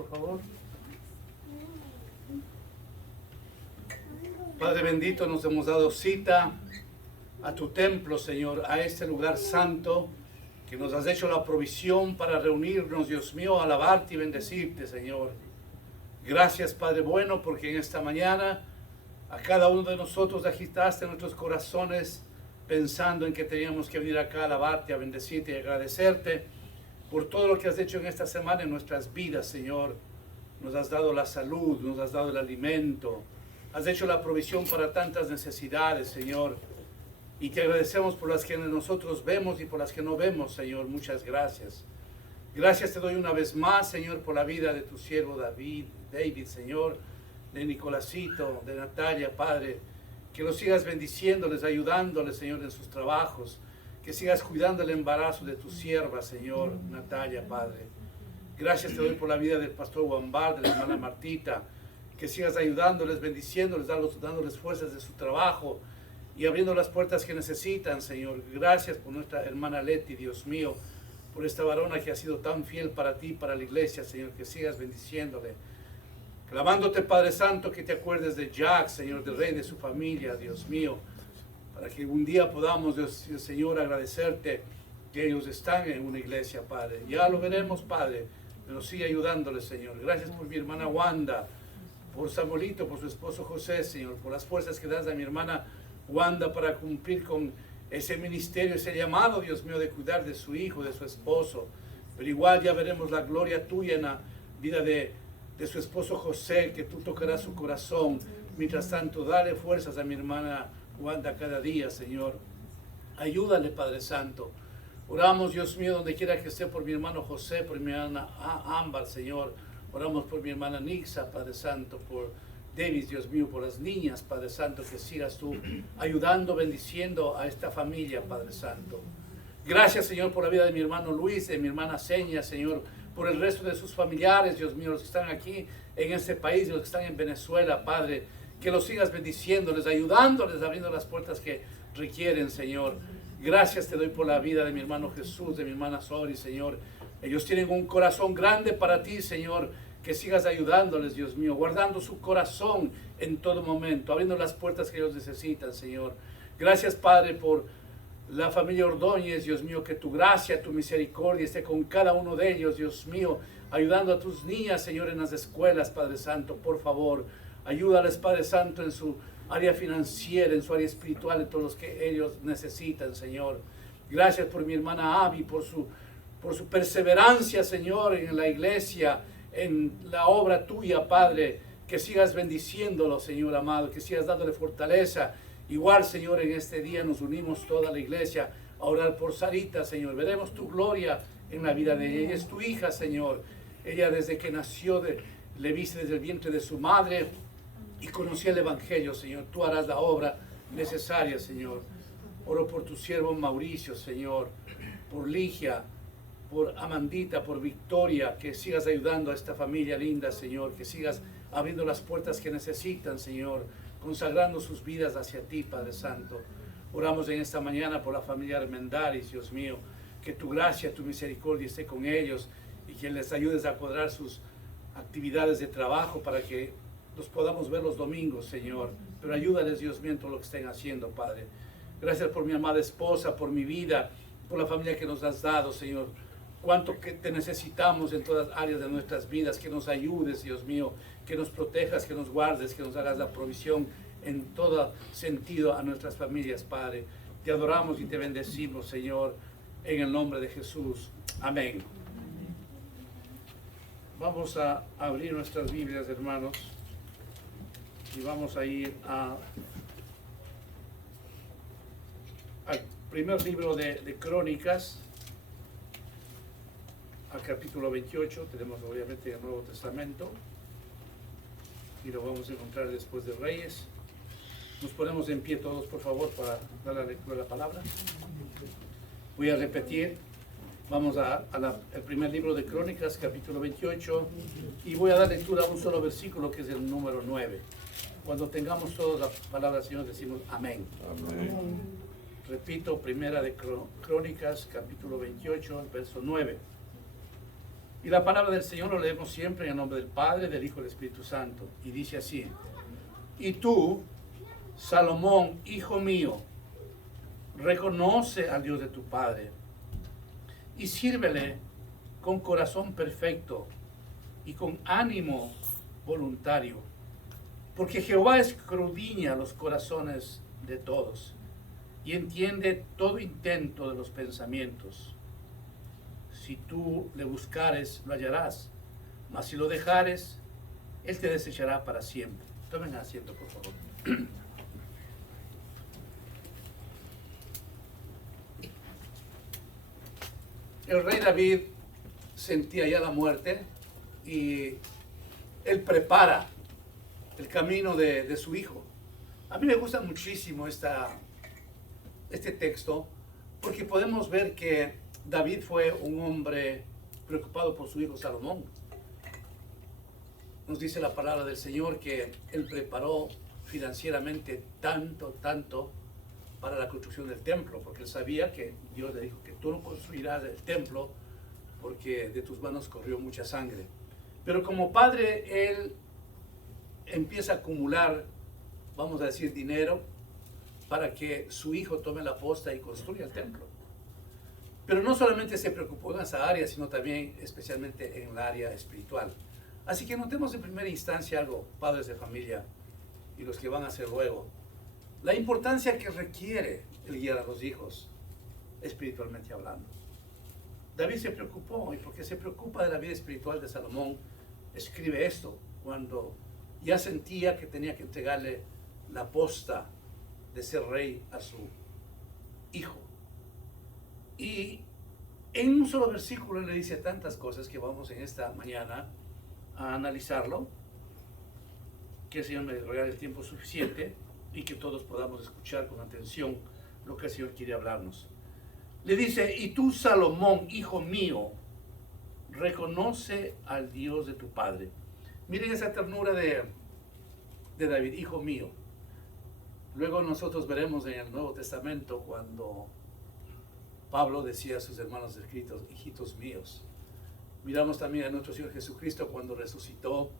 por favor. Padre bendito, nos hemos dado cita a tu templo, Señor, a este lugar santo, que nos has hecho la provisión para reunirnos, Dios mío, a alabarte y bendecirte, Señor. Gracias, Padre bueno, porque en esta mañana a cada uno de nosotros agitaste nuestros corazones pensando en que teníamos que venir acá a alabarte, a bendecirte y agradecerte por todo lo que has hecho en esta semana en nuestras vidas, Señor. Nos has dado la salud, nos has dado el alimento, has hecho la provisión para tantas necesidades, Señor. Y te agradecemos por las que nosotros vemos y por las que no vemos, Señor. Muchas gracias. Gracias te doy una vez más, Señor, por la vida de tu siervo David, Señor, de Nicolásito, de Natalia, Padre. Que los sigas bendiciéndoles, ayudándoles, Señor, en sus trabajos. Que sigas cuidando el embarazo de tu sierva, Señor, Natalia, Padre. Gracias te doy por la vida del pastor Wambar, de la hermana Martita. Que sigas ayudándoles, bendiciéndoles, dándoles fuerzas de su trabajo y abriendo las puertas que necesitan, Señor. Gracias por nuestra hermana Leti, Dios mío, por esta varona que ha sido tan fiel para ti, para la iglesia, Señor. Que sigas bendiciéndole. Clamándote, Padre Santo, que te acuerdes de Jack, Señor, del rey, de su familia, Dios mío, para que un día podamos, Dios, Señor, agradecerte que ellos están en una iglesia, Padre. Ya lo veremos, Padre, pero sigue ayudándoles, Señor. Gracias por mi hermana Wanda, por Samuelito, por su esposo José, Señor, por las fuerzas que das a mi hermana Wanda para cumplir con ese ministerio, ese llamado, Dios mío, de cuidar de su hijo, de su esposo. Pero igual ya veremos la gloria tuya en la vida de su esposo José, que tú tocarás su corazón. Mientras tanto, dale fuerzas a mi hermana Wanda cada día, Señor. Ayúdale, Padre Santo. Oramos, Dios mío, donde quiera que esté, por mi hermano José, por mi hermana Ámbar, Señor. Oramos por mi hermana Nixa, Padre Santo, por Davis, Dios mío, por las niñas, Padre Santo, que sigas tú ayudando, bendiciendo a esta familia, Padre Santo. Gracias, Señor, por la vida de mi hermano Luis, de mi hermana Seña, Señor, por el resto de sus familiares, Dios mío, los que están aquí en este país, los que están en Venezuela, Padre, que los sigas bendiciéndoles, ayudándoles, abriendo las puertas que requieren, Señor. Gracias te doy por la vida de mi hermano Jesús, de mi hermana Sori, Señor. Ellos tienen un corazón grande para ti, Señor, que sigas ayudándoles, Dios mío, guardando su corazón en todo momento, abriendo las puertas que ellos necesitan, Señor. Gracias, Padre, por la familia Ordóñez, Dios mío, que tu gracia, tu misericordia esté con cada uno de ellos, Dios mío, ayudando a tus niñas, Señor, en las escuelas, Padre Santo, por favor, ayúdales, Padre Santo, en su área financiera, en su área espiritual, en todos los que ellos necesitan, Señor. Gracias por mi hermana Abby, por su perseverancia, Señor, en la iglesia, en la obra tuya, Padre, que sigas bendiciéndolo, Señor amado, que sigas dándole fortaleza. Igual, Señor, en este día nos unimos toda la iglesia a orar por Sarita, Señor. Veremos tu gloria en la vida de ella. Ella es tu hija, Señor. Ella desde que nació, le viste desde el vientre de su madre y conocía el Evangelio, Señor. Tú harás la obra necesaria, Señor. Oro por tu siervo Mauricio, Señor, por Ligia, por Amandita, por Victoria, que sigas ayudando a esta familia linda, Señor, que sigas abriendo las puertas que necesitan, Señor, consagrando sus vidas hacia ti, Padre Santo. Oramos en esta mañana por la familia Armendáriz, Dios mío, que tu gracia, tu misericordia esté con ellos y que les ayudes a cuadrar sus actividades de trabajo para que los podamos ver los domingos, Señor. Pero ayúdales, Dios mío, en todo lo que estén haciendo, Padre. Gracias por mi amada esposa, por mi vida, por la familia que nos has dado, Señor. Cuánto que te necesitamos en todas las áreas de nuestras vidas, que nos ayudes, Dios mío, que nos protejas, que nos guardes, que nos hagas la provisión en todo sentido a nuestras familias, Padre. Te adoramos y te bendecimos, Señor, en el nombre de Jesús. Amén. Vamos a abrir nuestras Biblias, hermanos, y vamos a ir al primer libro de Crónicas, al capítulo 28, tenemos obviamente el Nuevo Testamento, y lo vamos a encontrar después de Reyes. Nos ponemos en pie todos, por favor, para dar la lectura de la palabra. Voy a repetir, vamos al primer libro de Crónicas, capítulo 28, y voy a dar lectura a un solo versículo, que es el número 9. Cuando tengamos todas las palabras, Señor, decimos amén. Amén. Repito, primera de Crónicas, capítulo 28, verso 9. Y la palabra del Señor lo leemos siempre en el nombre del Padre, del Hijo y del Espíritu Santo. Y dice así: y tú, Salomón, hijo mío, reconoce al Dios de tu Padre y sírvele con corazón perfecto y con ánimo voluntario, porque Jehová escudriña los corazones de todos y entiende todo intento de los pensamientos. Si tú le buscares, lo hallarás, mas si lo dejares, él te desechará para siempre. Tomen asiento, por favor. El rey David sentía ya la muerte y él prepara el camino de su hijo. A mí me gusta muchísimo este texto, porque podemos ver que David fue un hombre preocupado por su hijo Salomón. Nos dice la palabra del Señor que él preparó financieramente tanto para la construcción del templo, porque él sabía que Dios le dijo que tú no construirás el templo porque de tus manos corrió mucha sangre. Pero como padre, él empieza a acumular, vamos a decir, dinero para que su hijo tome la posta y construya el templo. Pero no solamente se preocupó en esa área, sino también especialmente en la área espiritual. Así que notemos en primera instancia algo, padres de familia y los que van a hacer luego, la importancia que requiere el guiar a los hijos, espiritualmente hablando. David se preocupó, y porque se preocupa de la vida espiritual de Salomón, escribe esto cuando ya sentía que tenía que entregarle la posta de ser rey a su hijo. Y en un solo versículo le dice tantas cosas que vamos en esta mañana a analizarlo, que el Señor me regale el tiempo suficiente y que todos podamos escuchar con atención lo que el Señor quiere hablarnos. Le dice: y tú, Salomón, hijo mío, reconoce al Dios de tu padre. Miren esa ternura de David, hijo mío. Luego nosotros veremos en el Nuevo Testamento cuando Pablo decía a sus hermanos escritos, hijitos míos. Miramos también a nuestro Señor Jesucristo cuando resucitó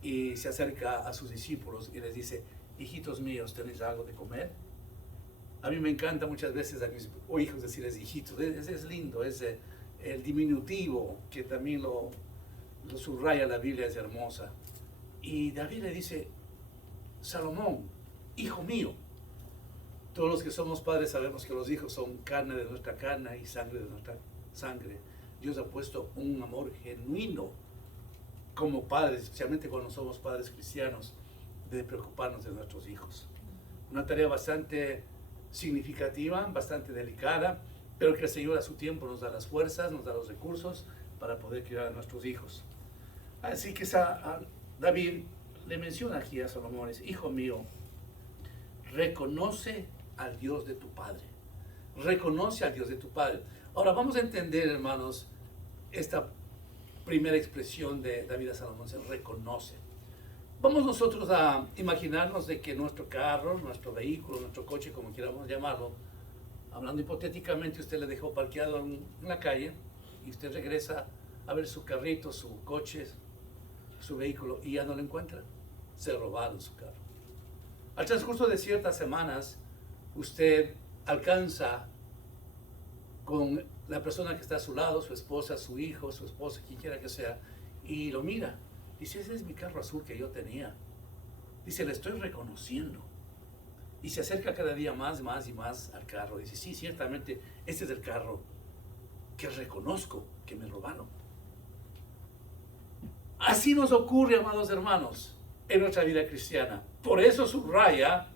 y se acerca a sus discípulos y les dice: hijitos míos, ¿tenéis algo de comer? A mí me encanta muchas veces a mis hijos decirles hijitos. Es lindo, es el diminutivo que también lo subraya la Biblia, es hermosa. Y David le dice: Salomón, hijo mío. Todos los que somos padres sabemos que los hijos son carne de nuestra carne y sangre de nuestra sangre. Dios ha puesto un amor genuino como padres, especialmente cuando somos padres cristianos, de preocuparnos de nuestros hijos. Una tarea bastante significativa, bastante delicada, pero que el Señor a su tiempo nos da las fuerzas, nos da los recursos para poder criar a nuestros hijos. Así que David le menciona aquí a Salomón: hijo mío, reconoce al Dios de tu padre. Reconoce al Dios de tu padre. Ahora vamos a entender, hermanos, esta primera expresión de David a Salomón: se reconoce. Vamos nosotros a imaginarnos de que nuestro carro, nuestro vehículo, nuestro coche, como queramos llamarlo, hablando hipotéticamente, usted le dejó parqueado en la calle y usted regresa a ver su carrito, su coche, su vehículo, y ya no lo encuentra. Se robaron su carro. Al transcurso de ciertas semanas, usted alcanza con la persona que está a su lado, su esposa, su hijo, su esposa, quien quiera que sea, y lo mira. Dice: ese es mi carro azul que yo tenía. Dice: le estoy reconociendo. Y se acerca cada día más y más al carro. Dice: sí, ciertamente, este es el carro que reconozco que me robaron. Así nos ocurre, amados hermanos, en nuestra vida cristiana. Por eso subraya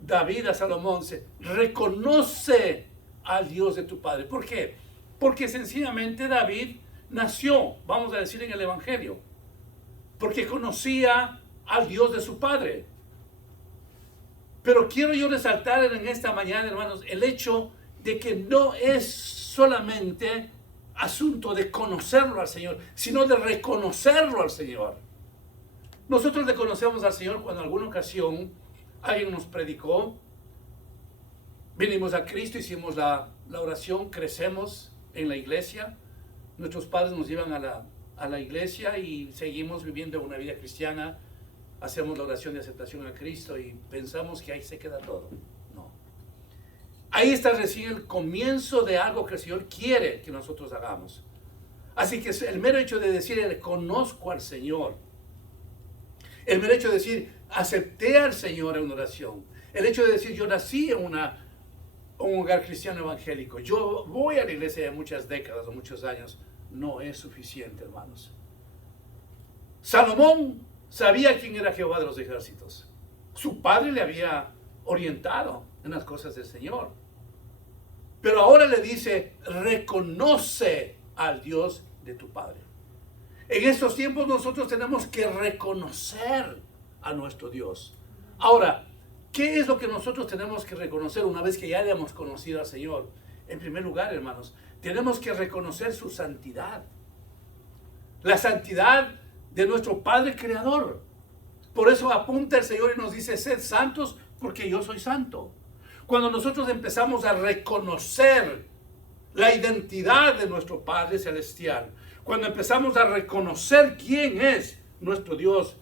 David a Salomón: se reconoce al Dios de tu padre. ¿Por qué? Porque sencillamente David nació, vamos a decir, en el Evangelio, porque conocía al Dios de su padre. Pero quiero yo resaltar en esta mañana, hermanos, el hecho de que no es solamente asunto de conocerlo al Señor, sino de reconocerlo al Señor. Nosotros le conocemos al Señor cuando en alguna ocasión alguien nos predicó, venimos a Cristo, hicimos la oración, crecemos en la iglesia, nuestros padres nos llevan a la iglesia y seguimos viviendo una vida cristiana, hacemos la oración de aceptación a Cristo y pensamos que ahí se queda todo. No. Ahí está recién el comienzo de algo que el Señor quiere que nosotros hagamos. Así que el mero hecho de decir, conozco al Señor, el mero hecho de decir, acepté al Señor en una oración, el hecho de decir, yo nací en un hogar cristiano evangélico, yo voy a la iglesia de muchas décadas o muchos años, no es suficiente, hermanos. Salomón sabía quién era Jehová de los ejércitos. Su padre le había orientado en las cosas del Señor. Pero ahora le dice, reconoce al Dios de tu padre. En estos tiempos nosotros tenemos que reconocer a nuestro Dios. Ahora, ¿qué es lo que nosotros tenemos que reconocer una vez que ya hayamos conocido al Señor? En primer lugar, hermanos, tenemos que reconocer su santidad. La santidad de nuestro Padre Creador. Por eso apunta el Señor y nos dice, sed santos porque yo soy santo. Cuando nosotros empezamos a reconocer la identidad de nuestro Padre Celestial, cuando empezamos a reconocer quién es nuestro Dios,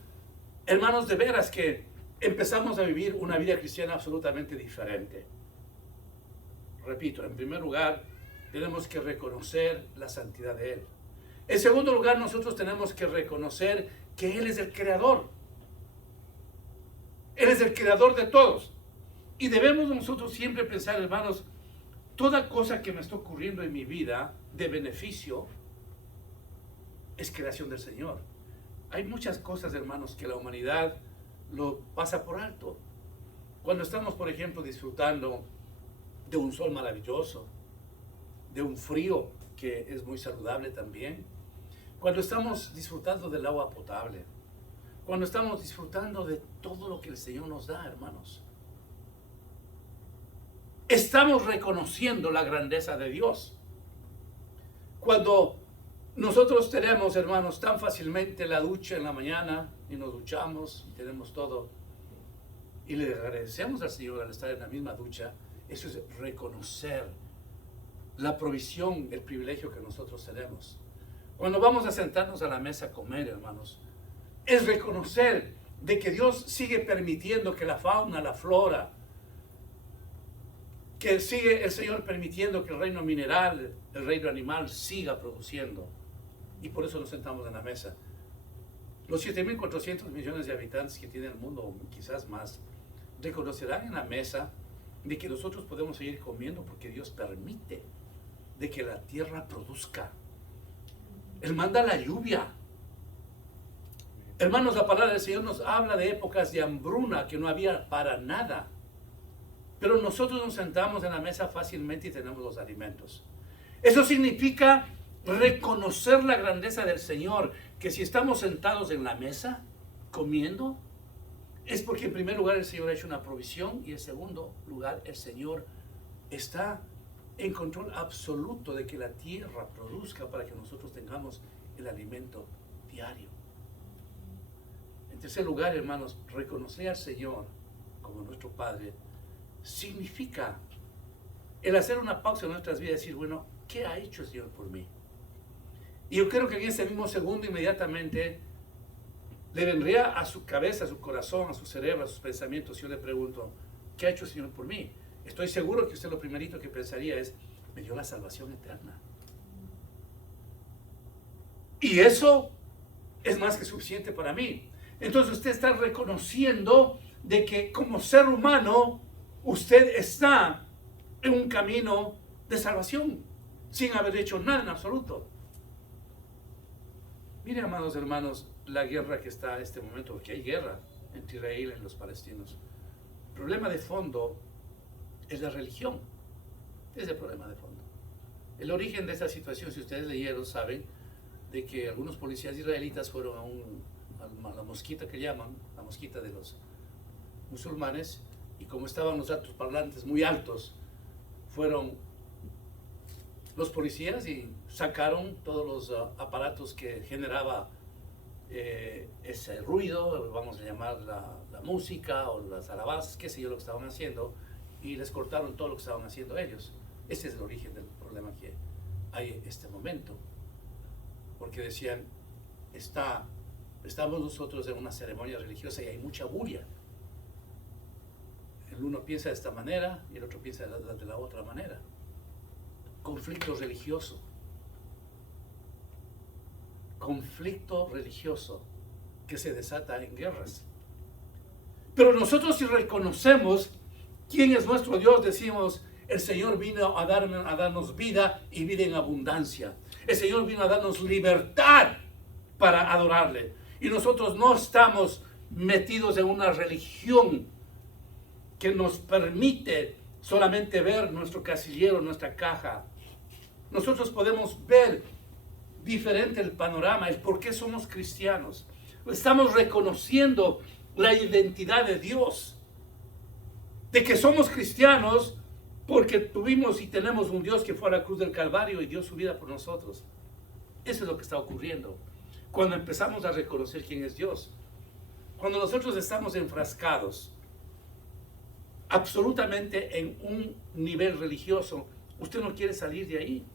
hermanos, de veras que empezamos a vivir una vida cristiana absolutamente diferente. Repito, en primer lugar, tenemos que reconocer la santidad de Él. En segundo lugar, nosotros tenemos que reconocer que Él es el creador. Él es el creador de todos. Y debemos nosotros siempre pensar, hermanos, toda cosa que me está ocurriendo en mi vida de beneficio es creación del Señor. Hay muchas cosas, hermanos, que la humanidad lo pasa por alto. Cuando estamos, por ejemplo, disfrutando de un sol maravilloso, de un frío que es muy saludable también, cuando estamos disfrutando del agua potable, cuando estamos disfrutando de todo lo que el Señor nos da, hermanos, estamos reconociendo la grandeza de Dios. Cuando nosotros tenemos, hermanos, tan fácilmente la ducha en la mañana y nos duchamos y tenemos todo y le agradecemos al Señor al estar en la misma ducha, eso es reconocer la provisión, el privilegio que nosotros tenemos. Cuando vamos a sentarnos a la mesa a comer, hermanos, es reconocer de que Dios sigue permitiendo que la fauna, la flora, que sigue el Señor permitiendo que el reino mineral, el reino animal siga produciendo. Y por eso nos sentamos en la mesa. Los 7.400 millones de habitantes que tiene el mundo, o quizás más, reconocerán en la mesa de que nosotros podemos seguir comiendo porque Dios permite de que la tierra produzca. Él manda la lluvia. Hermanos, la palabra del Señor nos habla de épocas de hambruna que no había para nada. Pero nosotros nos sentamos en la mesa fácilmente y tenemos los alimentos. Eso significa reconocer la grandeza del Señor, que si estamos sentados en la mesa comiendo, es porque en primer lugar el Señor ha hecho una provisión y en segundo lugar el Señor está en control absoluto de que la tierra produzca para que nosotros tengamos el alimento diario. En tercer lugar, hermanos, reconocer al Señor como nuestro Padre significa el hacer una pausa en nuestras vidas y decir, bueno, ¿qué ha hecho el Señor por mí? Y yo creo que en ese mismo segundo inmediatamente le vendría a su cabeza, a su corazón, a su cerebro, a sus pensamientos. Yo le pregunto, ¿qué ha hecho el Señor por mí? Estoy seguro que usted lo primerito que pensaría es, me dio la salvación eterna. Y eso es más que suficiente para mí. Entonces usted está reconociendo de que como ser humano, usted está en un camino de salvación, sin haber hecho nada en absoluto. Miren, amados hermanos, la guerra que está en este momento, porque hay guerra entre Israel y los palestinos. El problema de fondo es la religión. Es el problema de fondo. El origen de esta situación, si ustedes leyeron, saben de que algunos policías israelitas fueron a la mosquita que llaman, la mosquita de los musulmanes, y como estaban los altos parlantes muy altos, fueron los policías y sacaron todos los aparatos que generaba ese ruido, vamos a llamar la música o las alabanzas, qué sé yo lo que estaban haciendo, y les cortaron todo lo que estaban haciendo ellos. Ese es el origen del problema que hay en este momento. porque decían, estamos nosotros en una ceremonia religiosa y hay mucha bulla. El uno piensa de esta manera y el otro piensa de la otra manera. Conflicto religioso. Conflicto religioso que se desata en guerras. Pero nosotros, si reconocemos quién es nuestro Dios, decimos, el Señor vino a darnos vida y vida en abundancia. El Señor vino a darnos libertad para adorarle. Y nosotros no estamos metidos en una religión que nos permite solamente ver nuestro casillero, nuestra caja. Nosotros podemos ver diferente el panorama, el por qué somos cristianos. Estamos reconociendo la identidad de Dios, de que somos cristianos porque tuvimos y tenemos un Dios que fue a la cruz del Calvario y dio su vida por nosotros. Eso es lo que está ocurriendo cuando empezamos a reconocer quién es Dios. Cuando nosotros estamos enfrascados absolutamente en un nivel religioso, usted no quiere salir de ahí.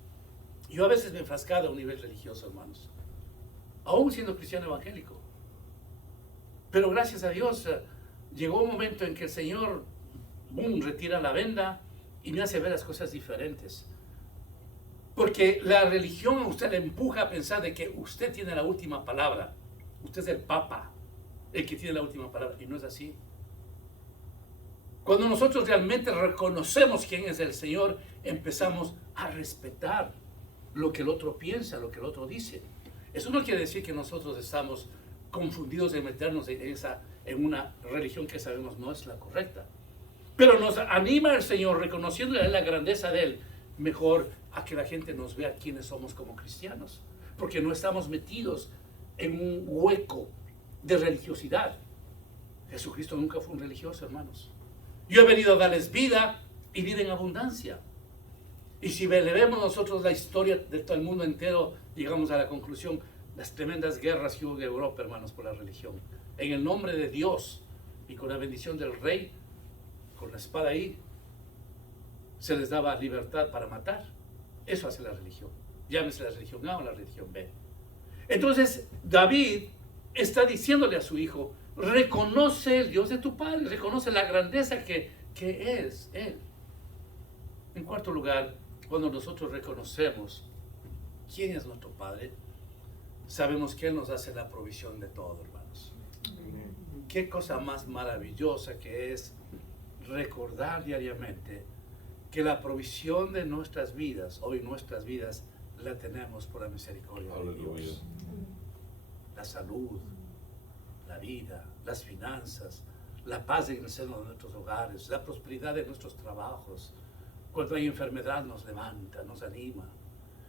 Yo a veces me he enfrascado a un nivel religioso, hermanos, aún siendo cristiano evangélico. Pero gracias a Dios llegó un momento en que el Señor retira la venda y me hace ver las cosas diferentes. Porque la religión a usted le empuja a pensar de que usted tiene la última palabra. Usted es el Papa, el que tiene la última palabra. Y no es así. Cuando nosotros realmente reconocemos quién es el Señor, empezamos a respetar lo que el otro piensa, lo que el otro dice. Eso no quiere decir que nosotros estamos confundidos en meternos en una religión que sabemos no es la correcta. Pero nos anima el Señor, reconociéndole la grandeza de Él, mejor a que la gente nos vea quiénes somos como cristianos. Porque no estamos metidos en un hueco de religiosidad. Jesucristo nunca fue un religioso, hermanos. Yo he venido a darles vida y vida en abundancia. Y si le vemos nosotros la historia de todo el mundo entero, llegamos a la conclusión, las tremendas guerras que hubo en Europa, hermanos, por la religión. En el nombre de Dios y con la bendición del rey, con la espada ahí, se les daba libertad para matar. Eso hace la religión. Llámese la religión A o la religión B. Entonces, David está diciéndole a su hijo, reconoce el Dios de tu padre, reconoce la grandeza que es Él. En cuarto lugar, cuando nosotros reconocemos quién es nuestro Padre, sabemos que Él nos hace la provisión de todo, hermanos. Qué cosa más maravillosa que es recordar diariamente que la provisión de nuestras vidas, hoy nuestras vidas, la tenemos por la misericordia de Dios. La salud, la vida, las finanzas, la paz en el seno de nuestros hogares, la prosperidad de nuestros trabajos. Cuando hay enfermedad nos levanta, nos anima.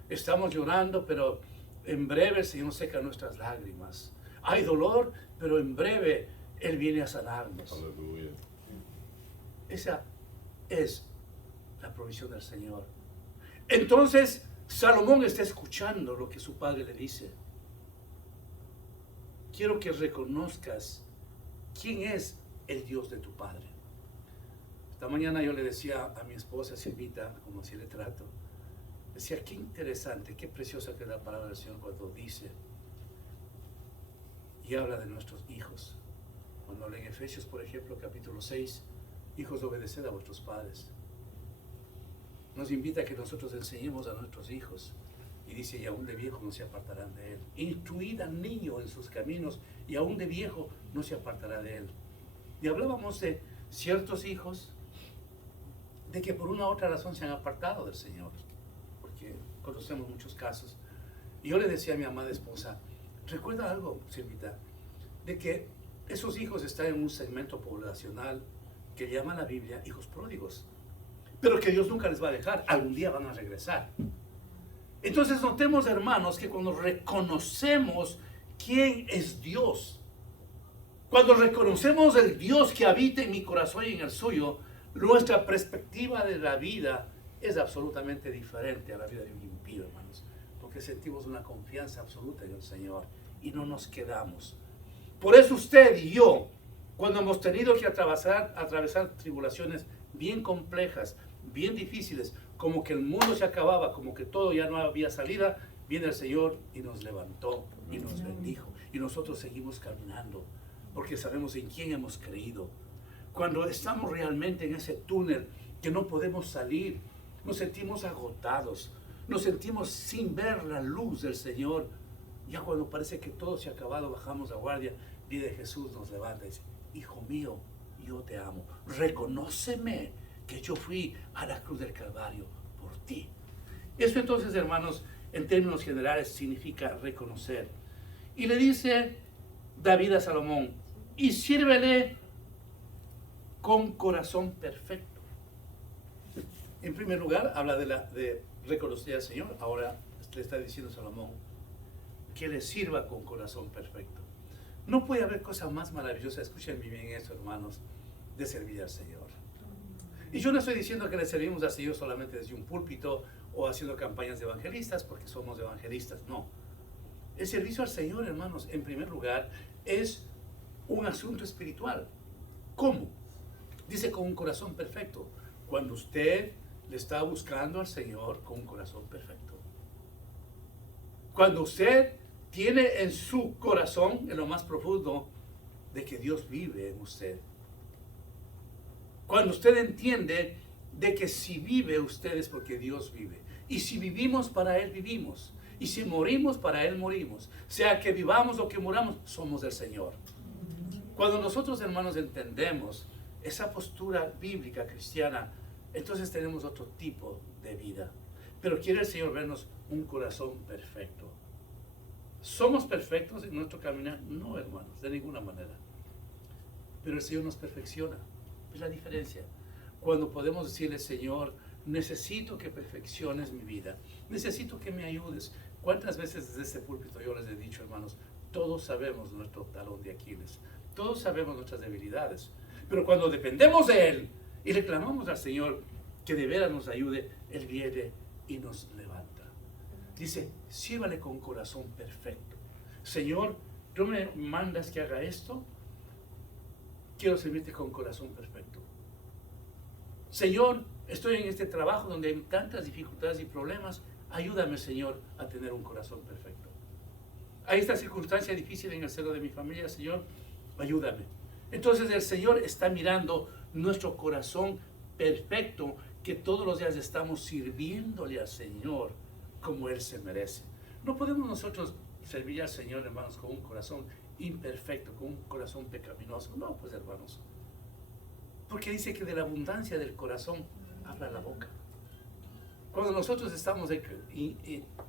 Estamos llorando, pero en breve el Señor seca nuestras lágrimas. Hay dolor, pero en breve Él viene a sanarnos. Aleluya. Esa es la provisión del Señor. Entonces, Salomón está escuchando lo que su padre le dice. Quiero que reconozcas quién es el Dios de tu padre. Esta mañana yo le decía a mi esposa Silvita, como así le trato, decía, qué interesante, qué preciosa que es la palabra del Señor cuando dice y habla de nuestros hijos. Cuando habla en Efesios, por ejemplo, capítulo 6, hijos, obedeced a vuestros padres. Nos invita a que nosotros enseñemos a nuestros hijos. Y dice, y aún de viejo no se apartarán de él. Instruid al niño en sus caminos, y aún de viejo no se apartará de él. Y hablábamos de ciertos hijos, de que por una u otra razón se han apartado del Señor. Porque conocemos muchos casos. Y yo le decía a mi amada esposa, recuerda algo, Silvita, de que esos hijos están en un segmento poblacional que llama la Biblia hijos pródigos. Pero que Dios nunca les va a dejar, algún día van a regresar. Entonces notemos, hermanos, que cuando reconocemos quién es Dios, cuando reconocemos el Dios que habita en mi corazón y en el suyo, nuestra perspectiva de la vida es absolutamente diferente a la vida de un impío, hermanos, porque sentimos una confianza absoluta en el Señor y no nos quedamos. Por eso usted y yo, cuando hemos tenido que atravesar tribulaciones bien complejas, bien difíciles, como que el mundo se acababa, como que todo ya no había salida, Viene el Señor y nos levantó y nos bendijo. Y nosotros seguimos caminando porque sabemos en quién hemos creído. Cuando estamos realmente en ese túnel que no podemos salir, nos sentimos agotados, nos sentimos sin ver la luz del Señor. Ya cuando parece que todo se ha acabado, bajamos la guardia, viene Jesús, nos levanta y dice: hijo mío, yo te amo, reconóceme que yo fui a la cruz del Calvario por ti. Eso entonces, hermanos, en términos generales significa reconocer. Y le dice David a Salomón: y sírvele con corazón perfecto. En primer lugar, habla de reconocer al Señor. Ahora le está diciendo a Salomón que le sirva con corazón perfecto. No puede haber cosa más maravillosa, escuchen bien esto, hermanos, de servir al Señor. Y yo no estoy diciendo que le servimos al Señor solamente desde un púlpito o haciendo campañas de evangelistas, porque somos evangelistas, no. El servicio al Señor, hermanos, en primer lugar, es un asunto espiritual. ¿Cómo? Dice con un corazón perfecto. Cuando usted le está buscando al Señor con un corazón perfecto. Cuando usted tiene en su corazón, en lo más profundo, de que Dios vive en usted. Cuando usted entiende de que si vive usted es porque Dios vive. Y si vivimos, para Él vivimos. Y si morimos, para Él morimos. Sea que vivamos o que muramos, somos del Señor. Cuando nosotros, hermanos, entendemos esa postura bíblica cristiana, entonces tenemos otro tipo de vida. Pero quiere el Señor vernos un corazón perfecto. ¿Somos perfectos en nuestro caminar? No, hermanos, de ninguna manera. Pero el Señor nos perfecciona. Es la diferencia. Cuando podemos decirle: Señor, necesito que perfecciones mi vida. Necesito que me ayudes. ¿Cuántas veces desde este púlpito yo les he dicho, hermanos, todos sabemos nuestro talón de Aquiles. Todos sabemos nuestras debilidades. Pero cuando dependemos de Él y reclamamos al Señor que de veras nos ayude, Él viene y nos levanta. Dice: sírvale con corazón perfecto. Señor, ¿tú me mandas que haga esto? Quiero servirte con corazón perfecto. Señor, estoy en este trabajo donde hay tantas dificultades y problemas. Ayúdame, Señor, a tener un corazón perfecto. Hay esta circunstancia difícil en el seno de mi familia, Señor, ayúdame. Entonces el Señor está mirando nuestro corazón perfecto, que todos los días estamos sirviéndole al Señor como Él se merece. No podemos nosotros servir al Señor, hermanos, con un corazón imperfecto, con un corazón pecaminoso. No, pues, hermanos. Porque dice que de la abundancia del corazón habla la boca. Cuando nosotros estamos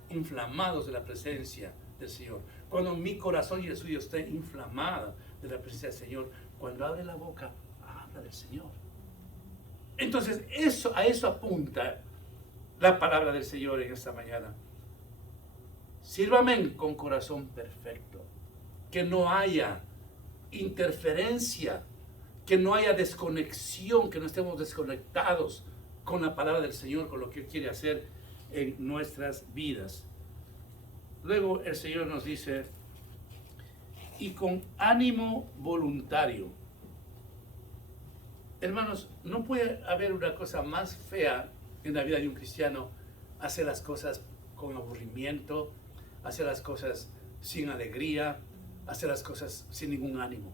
inflamados de la presencia del Señor, cuando mi corazón y el suyo está inflamado de la presencia del Señor, cuando abre la boca, habla del Señor. Entonces, a eso apunta la palabra del Señor en esta mañana. Sírvame con corazón perfecto, que no haya interferencia, que no haya desconexión, que no estemos desconectados con la palabra del Señor, con lo que Él quiere hacer en nuestras vidas. Luego el Señor nos dice: y con ánimo voluntario. Hermanos, no puede haber una cosa más fea en la vida de un cristiano: hacer las cosas con aburrimiento, hacer las cosas sin alegría, hacer las cosas sin ningún ánimo.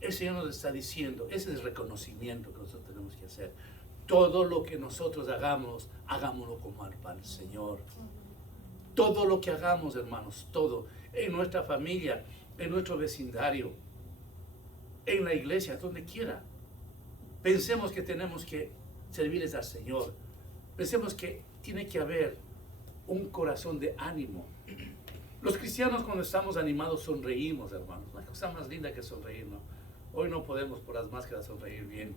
El Señor nos está diciendo, ese es el reconocimiento que nosotros tenemos que hacer. Todo lo que nosotros hagamos, hagámoslo como para el Señor. Todo lo que hagamos, hermanos, todo, en nuestra familia, en nuestro vecindario, en la iglesia, donde quiera. Pensemos que tenemos que servirles al Señor. Pensemos que tiene que haber un corazón de ánimo. Los cristianos, cuando estamos animados, sonreímos, hermanos. La cosa más linda que sonreír, ¿no? Hoy no podemos por las máscaras sonreír bien.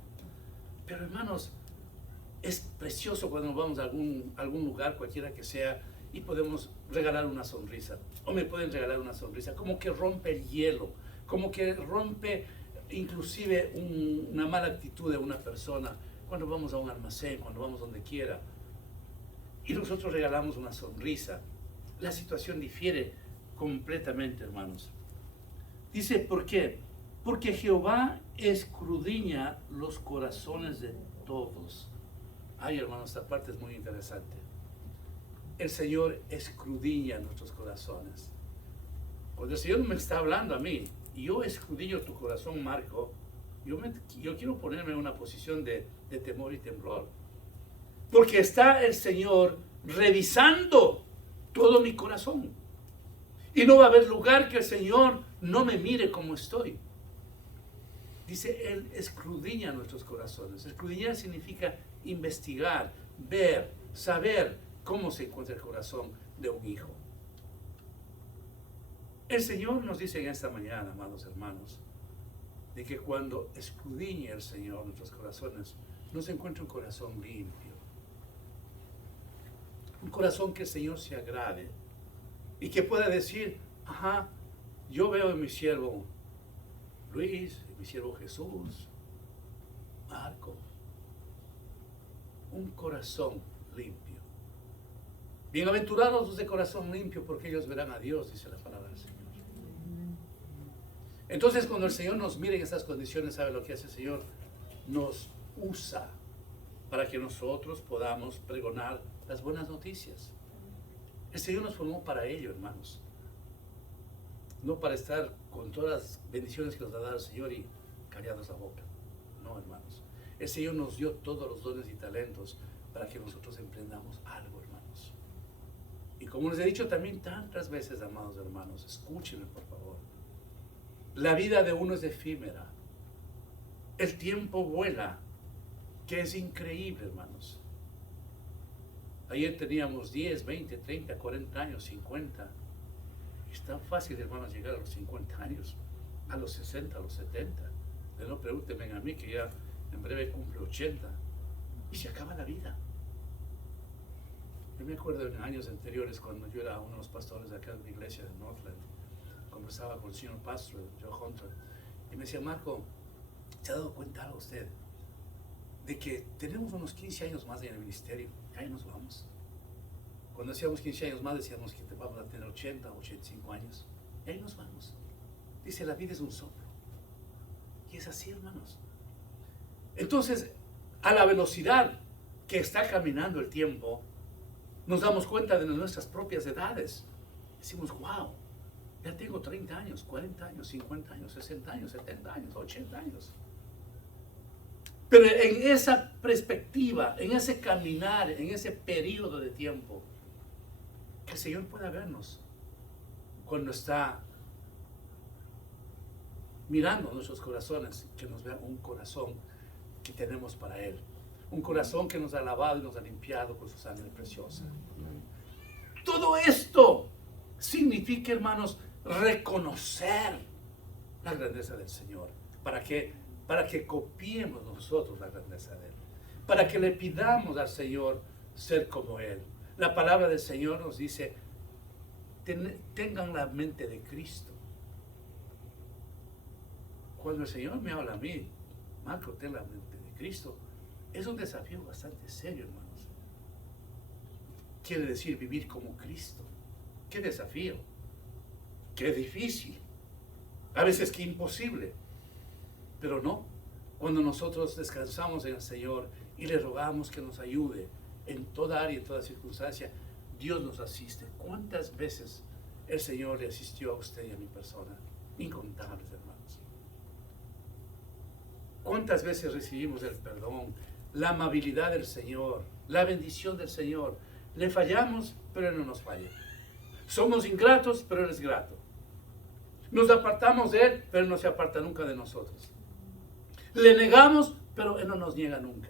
Pero, hermanos, es precioso cuando vamos a algún lugar, cualquiera que sea, y podemos regalar una sonrisa. O me pueden regalar una sonrisa. Como que rompe el hielo. Como que rompe inclusive una mala actitud de una persona. Cuando vamos a un almacén, cuando vamos donde quiera, y nosotros regalamos una sonrisa, la situación difiere completamente, hermanos. Dice: ¿por qué? Porque Jehová escudriña los corazones de todos. Ay, hermanos, esta parte es muy interesante. el Señor escudriña nuestros corazones. Cuando el Señor me está hablando a mí, y yo escudriño tu corazón, Marco, yo quiero ponerme en una posición de temor y temblor. Porque está el Señor revisando todo mi corazón. Y no va a haber lugar que el Señor no me mire como estoy. Dice, Él escudriña nuestros corazones. Escudriñar significa investigar, ver, saber cómo se encuentra el corazón de un hijo. El Señor nos dice en esta mañana, amados hermanos, de que cuando escudriñe el Señor nuestros corazones, nos encuentra un corazón limpio. Un corazón que el Señor se agrade y que pueda decir, ajá, yo veo en mi siervo Luis, en mi siervo Jesús, Marco, un corazón limpio. Bienaventurados los de corazón limpio, porque ellos verán a Dios, dice la palabra del Señor. Entonces, cuando el Señor nos mire en estas condiciones, ¿sabe lo que hace el Señor? Nos usa para que nosotros podamos pregonar las buenas noticias. El Señor nos formó para ello, hermanos. No para estar con todas las bendiciones que nos ha dado el Señor y callados la boca. No, hermanos. El Señor nos dio todos los dones y talentos para que nosotros emprendamos algo, hermanos. Y como les he dicho también tantas veces, amados hermanos, escúchenme por favor. La vida de uno es efímera. El tiempo vuela, que es increíble, hermanos. Ayer teníamos 10, 20, 30, 40 años, 50. Es tan fácil, hermanos, llegar a los 50 años, a los 60, a los 70. No pregúntenme a mí, que ya en breve cumple 80. Y se acaba la vida. Yo me acuerdo en años anteriores, cuando yo era uno de los pastores de acá en la iglesia de Northland, conversaba con el señor pastor, Joe Hunter, y me decía, Marco, ¿se ha dado cuenta algo usted? De que tenemos unos 15 años más en el ministerio, y ahí nos vamos. Cuando decíamos 15 años más, decíamos que vamos a tener 80, 85 años, y ahí nos vamos. Dice, la vida es un soplo. Y es así, hermanos. Entonces, a la velocidad que está caminando el tiempo, nos damos cuenta de nuestras propias edades. Decimos, wow, ya tengo 30 años, 40 años, 50 años, 60 años, 70 años, 80 años. Pero en esa perspectiva, en ese caminar, en ese periodo de tiempo, que el Señor pueda vernos cuando está mirando nuestros corazones, que nos vea un corazón que tenemos para Él. Un corazón que nos ha lavado y nos ha limpiado con su sangre preciosa. Todo esto significa, hermanos, reconocer la grandeza del Señor. ¿Para qué? Para que copiemos nosotros la grandeza de Él. Para que le pidamos al Señor ser como Él. La palabra del Señor nos dice, tengan la mente de Cristo. Cuando el Señor me habla a mí, Marco, ten la mente de Cristo, es un desafío bastante serio, hermanos. Quiere decir vivir como Cristo. ¡Qué desafío! ¡Qué difícil! A veces qué imposible. Pero no, cuando nosotros descansamos en el Señor y le rogamos que nos ayude en toda área, en toda circunstancia, Dios nos asiste. ¿Cuántas veces el Señor le asistió a usted y a mi persona? Incontables, hermanos. ¿Cuántas veces recibimos el perdón, la amabilidad del Señor, la bendición del Señor? Le fallamos, pero Él no nos falla. Somos ingratos, pero Él es grato. Nos apartamos de Él, pero Él no se aparta nunca de nosotros. Le negamos, pero Él no nos niega nunca.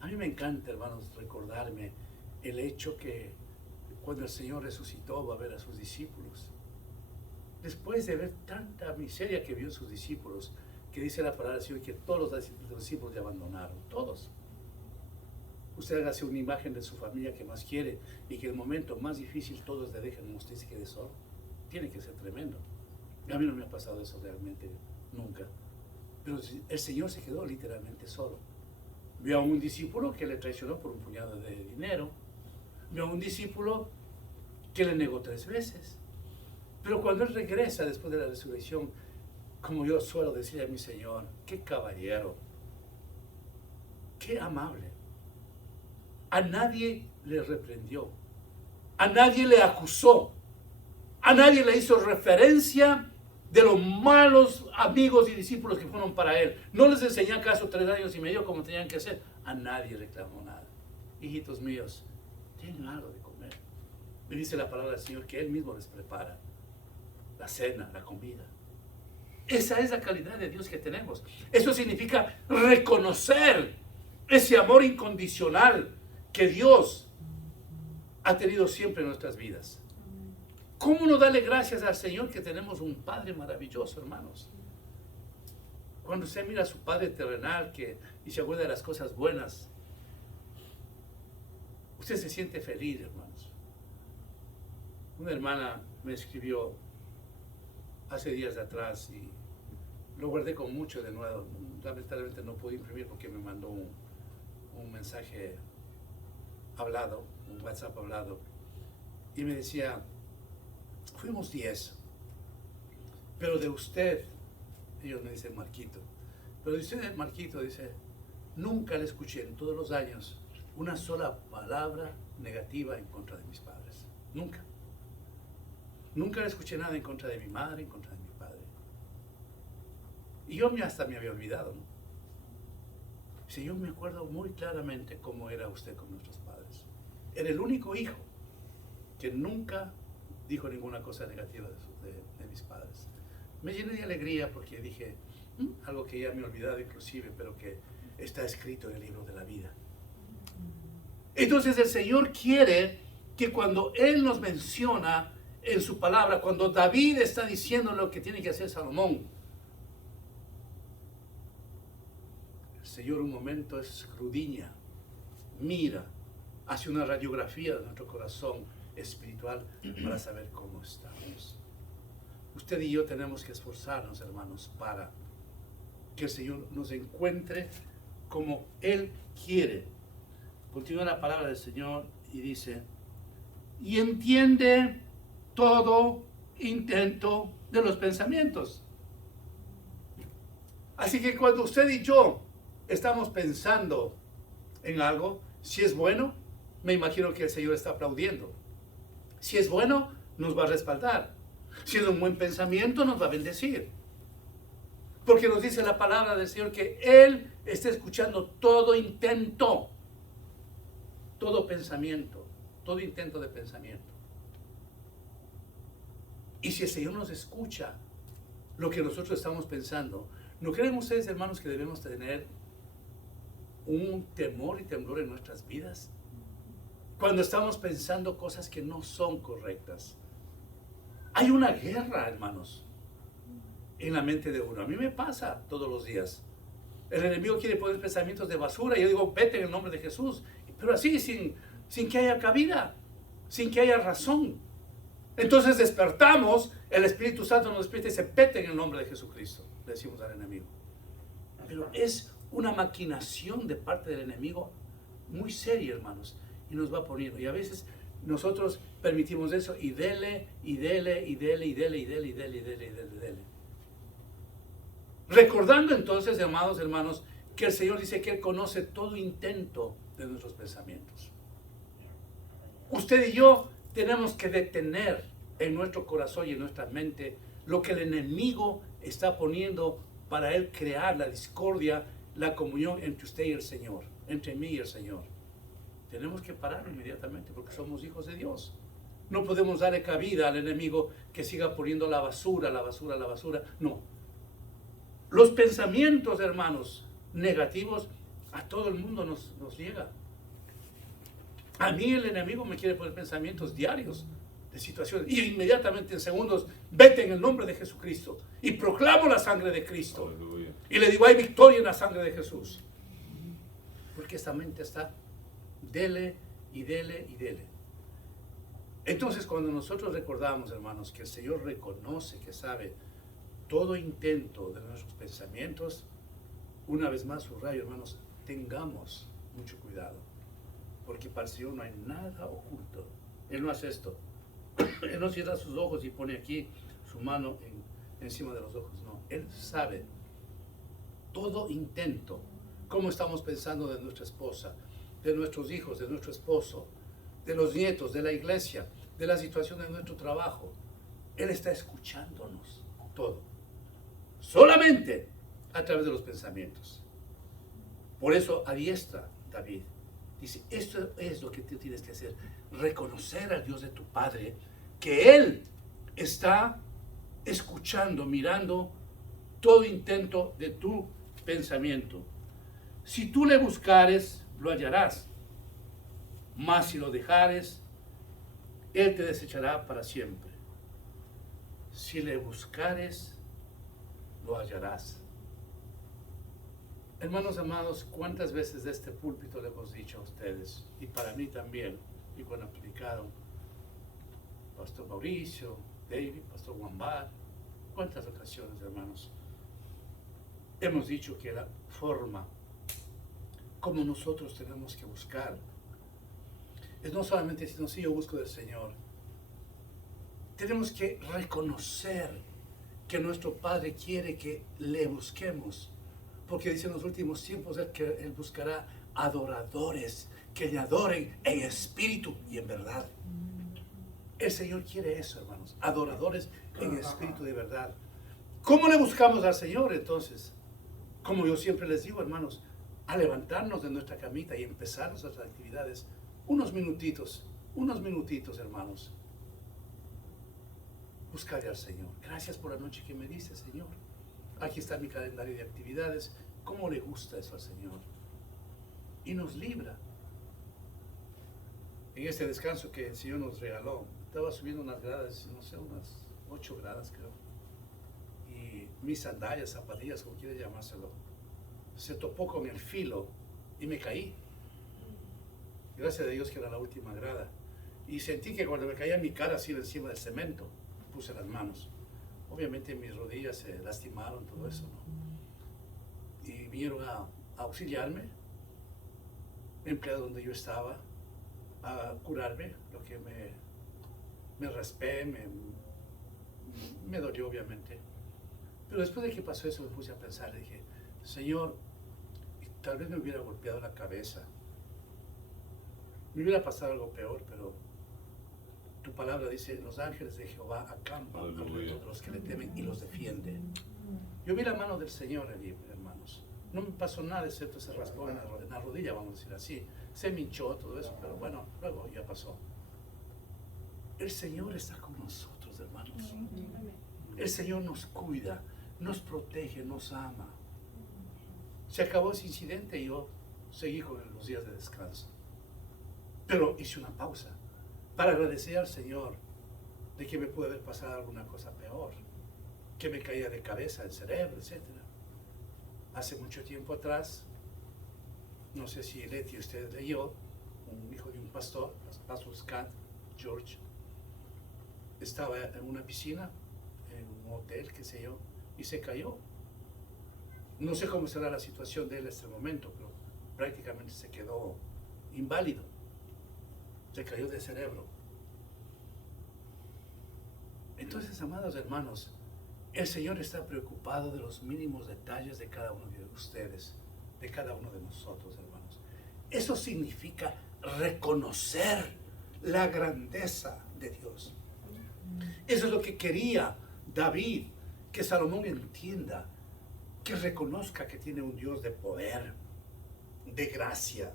A mí me encanta, hermanos, recordarme el hecho que cuando el Señor resucitó va a ver a sus discípulos. Después de ver tanta miseria que vio en sus discípulos, que dice la palabra del Señor que todos los discípulos le abandonaron, todos. Usted hágase una imagen de su familia que más quiere y que en el momento más difícil todos le dejan y usted se quede solo. Tiene que ser tremendo. A mí no me ha pasado eso realmente nunca. Pero el Señor se quedó literalmente solo. Vio a un discípulo que le traicionó por un puñado de dinero. Vio a un discípulo que le negó 3 veces. Pero cuando Él regresa después de la resurrección, como yo suelo decir a mi Señor, qué caballero, qué amable. A nadie le reprendió. A nadie le acusó. A nadie le hizo referencia de los malos amigos y discípulos que fueron para él. No les enseñó acaso 3 años y medio como tenían que hacer. A nadie reclamó nada. Hijitos míos, tienen algo de comer. Me dice la palabra del Señor que Él mismo les prepara la cena, la comida. Esa es la calidad de Dios que tenemos. Eso significa reconocer ese amor incondicional que Dios ha tenido siempre en nuestras vidas. ¿Cómo no darle gracias al Señor que tenemos un Padre maravilloso, hermanos? Cuando usted mira a su Padre terrenal y se acuerda de las cosas buenas, usted se siente feliz, hermanos. Una hermana me escribió hace días atrás y lo guardé con mucho de nuevo. Lamentablemente no pude imprimir porque me mandó un mensaje hablado, un WhatsApp hablado, y me decía: fuimos 10, pero de usted, ellos me dicen Marquito, pero de usted, Marquito, dice, nunca le escuché en todos los años una sola palabra negativa en contra de mis padres. Nunca. Nunca le escuché nada en contra de mi madre, en contra de mi padre. Y yo hasta me había olvidado, ¿no? Dice, yo me acuerdo muy claramente cómo era usted con nuestros padres. Era el único hijo que nunca dijo ninguna cosa negativa de mis padres. Me llené de alegría porque dije, algo que ya me he olvidado inclusive, pero que está escrito en el libro de la vida. Entonces el Señor quiere que cuando Él nos menciona en su palabra, cuando David está diciendo lo que tiene que hacer Salomón, el Señor un momento escudriña, mira, hace una radiografía de nuestro corazón espiritual para saber cómo estamos. Usted y yo tenemos que esforzarnos, hermanos, para que el Señor nos encuentre como Él quiere. Continúa la palabra del Señor y dice, y entiende todo intento de los pensamientos. Así que cuando usted y yo estamos pensando en algo, si es bueno, me imagino que el Señor está aplaudiendo. Si es bueno, nos va a respaldar. Si es un buen pensamiento, nos va a bendecir. Porque nos dice la palabra del Señor que Él está escuchando todo intento, todo pensamiento, todo intento de pensamiento. Y si el Señor nos escucha lo que nosotros estamos pensando, ¿no creen ustedes, hermanos, que debemos tener un temor y temblor en nuestras vidas? Cuando estamos pensando cosas que no son correctas. Hay una guerra, hermanos, en la mente de uno. A mí me pasa todos los días. El enemigo quiere poner pensamientos de basura y yo digo, vete en el nombre de Jesús. Pero así, sin que haya cabida, sin que haya razón. Entonces despertamos, el Espíritu Santo nos despierta y dice, vete en el nombre de Jesucristo, le decimos al enemigo. Pero es una maquinación de parte del enemigo muy seria, hermanos, y nos va poniendo. Y a veces nosotros permitimos eso y dele, y dele, y dele, y dele, y dele, y dele, y dele, y dele, y dele. Recordando entonces, amados hermanos, que el Señor dice que Él conoce todo intento de nuestros pensamientos. Usted y yo tenemos que detener en nuestro corazón y en nuestra mente lo que el enemigo está poniendo para él crear la discordia, la comunión entre usted y el Señor, entre mí y el Señor. Tenemos que pararlo inmediatamente porque somos hijos de Dios. No podemos darle cabida al enemigo que siga poniendo la basura, la basura, la basura. No. Los pensamientos, hermanos, negativos, a todo el mundo nos llega. A mí el enemigo me quiere poner pensamientos diarios de situaciones. Y inmediatamente en segundos, vete en el nombre de Jesucristo. Y proclamo la sangre de Cristo. Aleluya. Y le digo, hay victoria en la sangre de Jesús. Porque esta mente está, dele y dele y dele. Entonces cuando nosotros recordamos, hermanos, que el Señor reconoce, que sabe todo intento de nuestros pensamientos, una vez más subrayo, hermanos, tengamos mucho cuidado. Porque para el Señor no hay nada oculto. Él no hace esto. Él no cierra sus ojos y pone aquí su mano encima de los ojos. No, Él sabe todo intento. Cómo estamos pensando de nuestra esposa, de nuestros hijos, de nuestro esposo, de los nietos, de la iglesia, de la situación de nuestro trabajo. Él está escuchándonos todo. Solamente a través de los pensamientos. Por eso adiestra David. Dice, esto es lo que tú tienes que hacer. Reconocer al Dios de tu Padre, que Él está escuchando, mirando todo intento de tu pensamiento. Si tú le buscares, lo hallarás. Mas si lo dejares, Él te desechará para siempre. Si le buscares, lo hallarás. Hermanos amados, ¿cuántas veces de este púlpito le hemos dicho a ustedes, y para mí también, y cuando aplicaron, Pastor Mauricio, David, Pastor Wambar, cuántas ocasiones, hermanos, hemos dicho que la forma como nosotros tenemos que buscar es no solamente decir, sí, yo busco del Señor. Tenemos que reconocer que nuestro Padre quiere que le busquemos, porque dice en los últimos tiempos que Él buscará adoradores que le adoren en espíritu y en verdad. El Señor quiere eso, hermanos, adoradores en espíritu de verdad. ¿Cómo le buscamos al Señor entonces? Como yo siempre les digo, hermanos, a levantarnos de nuestra camita y empezar nuestras actividades, unos minutitos, hermanos. Buscaré al Señor. Gracias por la noche que me diste, Señor. Aquí está mi calendario de actividades. ¿Cómo le gusta eso al Señor? Y nos libra. En este descanso que el Señor nos regaló, estaba subiendo unas gradas, no sé, unas 8 gradas creo. Y mis sandalias, zapatillas, como quiere llamárselo, se topó con el filo y me caí. Gracias a Dios que era la última grada. Y sentí que cuando me caía mi cara así encima del cemento, puse las manos. Obviamente mis rodillas se lastimaron, todo eso, ¿no? Y vinieron a auxiliarme, empleado donde yo estaba, a curarme, lo que me raspé, me dolió obviamente. Pero después de que pasó eso me puse a pensar, le dije, Señor, tal vez me hubiera golpeado la cabeza, me hubiera pasado algo peor, pero tu palabra dice, los ángeles de Jehová acampan alrededor de los que le temen y los defiende. Yo vi la mano del Señor allí, hermanos. No me pasó nada excepto ese raspón en la rodilla, vamos a decir así. Se me hinchó todo eso, pero bueno, luego ya pasó. El Señor está con nosotros, hermanos. El Señor nos cuida, nos protege, nos ama. Se acabó ese incidente y yo seguí con los días de descanso. Pero hice una pausa para agradecer al Señor de que me puede haber pasado alguna cosa peor, que me caía de cabeza el cerebro, etc. Hace mucho tiempo atrás, no sé si Leti usted leyó, un hijo de un pastor, Pastor Scott George, estaba en una piscina, en un hotel, qué sé yo, y se cayó. No sé cómo será la situación de él en este momento, pero prácticamente se quedó inválido. Se cayó de cerebro. Entonces, amados hermanos, el Señor está preocupado de los mínimos detalles de cada uno de ustedes, de cada uno de nosotros, hermanos. Eso significa reconocer la grandeza de Dios. Eso es lo que quería David, que Salomón entienda, que reconozca que tiene un Dios de poder, de gracia,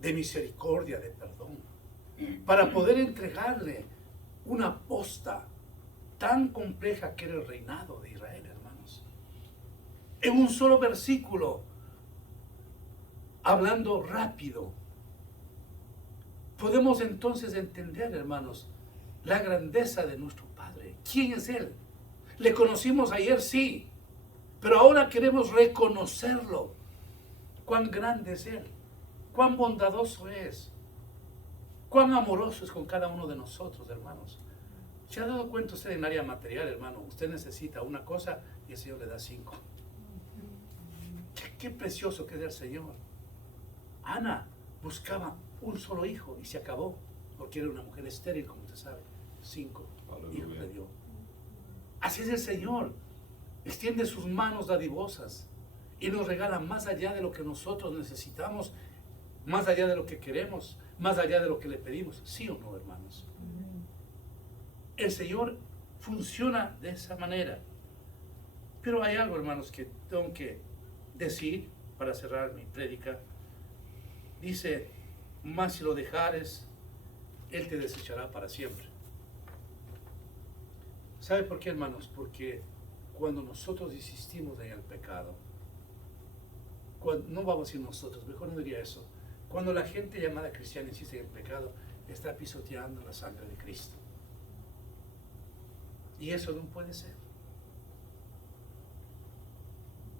de misericordia, de perdón, para poder entregarle una posta tan compleja que era el reinado de Israel, hermanos. En un solo versículo, hablando rápido, podemos entonces entender, hermanos, la grandeza de nuestro Padre. ¿Quién es Él? Le conocimos ayer, sí, pero ahora queremos reconocerlo. Cuán grande es Él, cuán bondadoso es, cuán amoroso es con cada uno de nosotros, hermanos. ¿Se ha dado cuenta usted en área material, hermano? Usted necesita una cosa y el Señor le da 5. Qué precioso que es el Señor. Ana buscaba un solo hijo y se acabó, porque era una mujer estéril, como usted sabe. 5 hijos le dio. Así es el Señor. Extiende sus manos dadivosas y nos regala más allá de lo que nosotros necesitamos, más allá de lo que queremos, más allá de lo que le pedimos. ¿Sí o no, hermanos? El Señor funciona de esa manera. Pero hay algo, hermanos, que tengo que decir para cerrar mi prédica. Dice, mas si lo dejares, Él te desechará para siempre. ¿Sabe por qué, hermanos? Porque cuando nosotros insistimos en el pecado, no vamos a decir nosotros, mejor no diría eso. Cuando la gente llamada cristiana insiste en el pecado, está pisoteando la sangre de Cristo. Y eso no puede ser.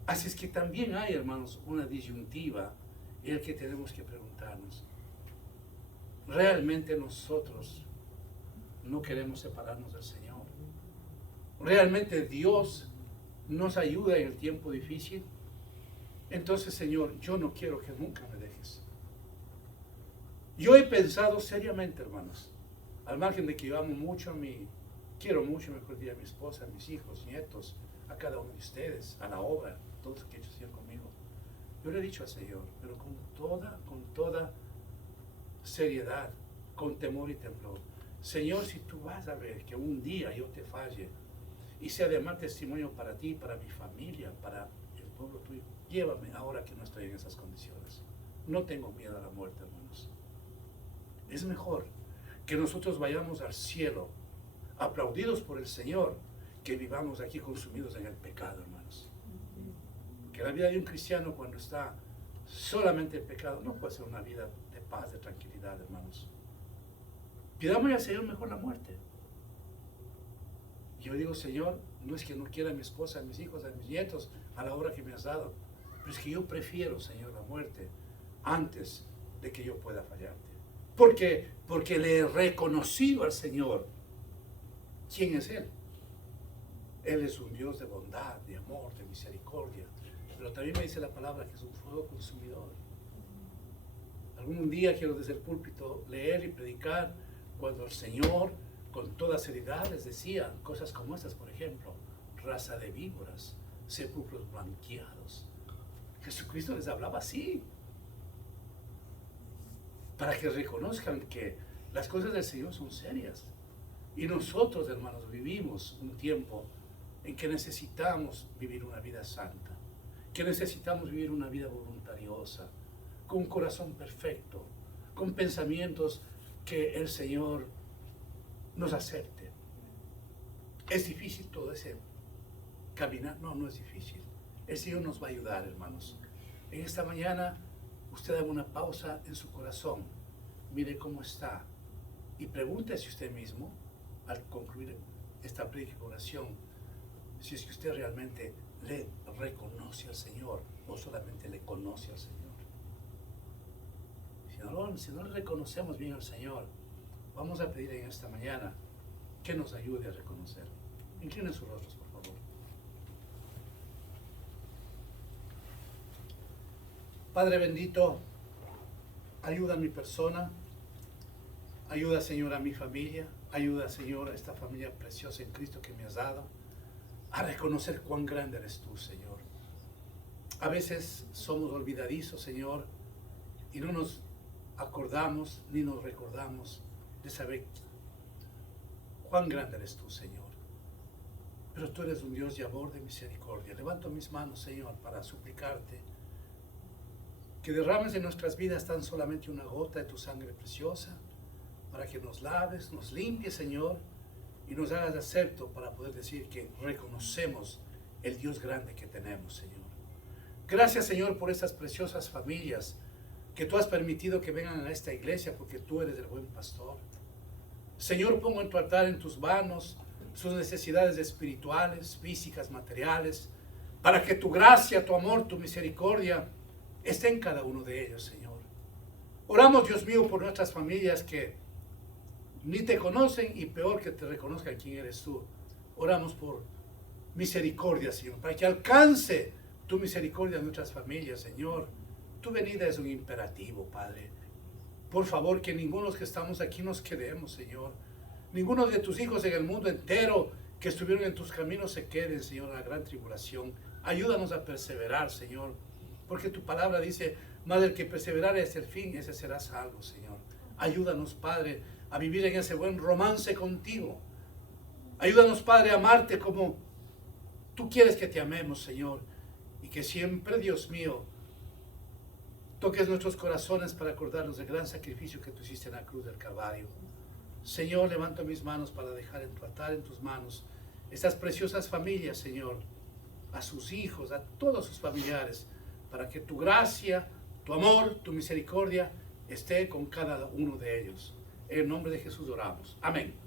Así es que también hay, hermanos, una disyuntiva en la que tenemos que preguntarnos. ¿Realmente nosotros no queremos separarnos del Señor? ¿Realmente Dios nos ayuda en el tiempo difícil? Entonces, Señor, yo no quiero que nunca me dejes. Yo he pensado seriamente, hermanos, al margen de que yo amo mucho quiero mucho, mejor dicho, a mi esposa, a mis hijos, nietos, a cada uno de ustedes, a la obra, todos los que ellos hicieron conmigo. Yo le he dicho al Señor, pero con toda seriedad, con temor y temblor. Señor, si tú vas a ver que un día yo te falle y sea de mal testimonio para ti, para mi familia, para el pueblo tuyo, llévame ahora que no estoy en esas condiciones. No tengo miedo a la muerte, hermanos. Es mejor que nosotros vayamos al cielo aplaudidos por el Señor que vivamos aquí consumidos en el pecado, hermanos. Que la vida de un cristiano cuando está solamente en pecado no puede ser una vida de paz, de tranquilidad, hermanos. Pidámosle al Señor mejor la muerte. Yo digo, Señor, no es que no quiera a mi esposa, a mis hijos, a mis nietos, a la obra que me has dado, pero es que yo prefiero, Señor, la muerte antes de que yo pueda fallarte. Porque le he reconocido al Señor. ¿Quién es Él? Él es un Dios de bondad, de amor, de misericordia. Pero también me dice la palabra que es un fuego consumidor. Algún día quiero desde el púlpito leer y predicar cuando el Señor con toda seriedad les decía cosas como estas, por ejemplo, raza de víboras, sepulcros blanqueados. Jesucristo les hablaba así, para que reconozcan que las cosas del Señor son serias. Y nosotros, hermanos, vivimos un tiempo en que necesitamos vivir una vida santa, que necesitamos vivir una vida voluntariosa, con un corazón perfecto, con pensamientos que el Señor nos acepte. ¿Es difícil todo ese caminar? No, no es difícil. El Señor nos va a ayudar, hermanos. En esta mañana, usted haga una pausa en su corazón, mire cómo está y pregúntese usted mismo, al concluir esta predicación, si es que usted realmente le reconoce al Señor o solamente le conoce al Señor. Si no le reconocemos bien al Señor, vamos a pedir en esta mañana que nos ayude a reconocer. Inclinen sus rostros, por favor. Padre bendito, ayuda a mi persona, ayuda, Señor, a mi familia, ayuda, Señor, a esta familia preciosa en Cristo que me has dado, a reconocer cuán grande eres tú, Señor. A veces somos olvidadizos, Señor, y no nos acordamos ni nos recordamos de saber cuán grande eres tú, Señor. Pero tú eres un Dios de amor, de misericordia. Levanto mis manos, Señor, para suplicarte que derrames en nuestras vidas tan solamente una gota de tu sangre preciosa, para que nos laves, nos limpies, Señor, y nos hagas acepto para poder decir que reconocemos el Dios grande que tenemos, Señor. Gracias, Señor, por estas preciosas familias que tú has permitido que vengan a esta iglesia porque tú eres el buen pastor. Señor, pongo en tu altar, en tus manos, sus necesidades espirituales, físicas, materiales, para que tu gracia, tu amor, tu misericordia esté en cada uno de ellos, Señor. Oramos, Dios mío, por nuestras familias que ni te conocen y peor que te reconozcan quién eres tú. Oramos por misericordia, Señor, para que alcance tu misericordia en nuestras familias, Señor. Tu venida es un imperativo, Padre. Por favor, que ninguno de los que estamos aquí nos quedemos, Señor. Ninguno de tus hijos en el mundo entero que estuvieron en tus caminos se queden, Señor, en la gran tribulación. Ayúdanos a perseverar, Señor, porque tu palabra dice, mas el que perseverare hasta el fin, ese será salvo, Señor. Ayúdanos, Padre, a vivir en ese buen romance contigo. Ayúdanos, Padre, a amarte como tú quieres que te amemos, Señor. Y que siempre, Dios mío, toques nuestros corazones para acordarnos del gran sacrificio que tú hiciste en la cruz del Calvario. Señor, levanto mis manos para dejar en tu altar, en tus manos, estas preciosas familias, Señor, a sus hijos, a todos sus familiares, para que tu gracia, tu amor, tu misericordia esté con cada uno de ellos. En el nombre de Jesús oramos. Amén.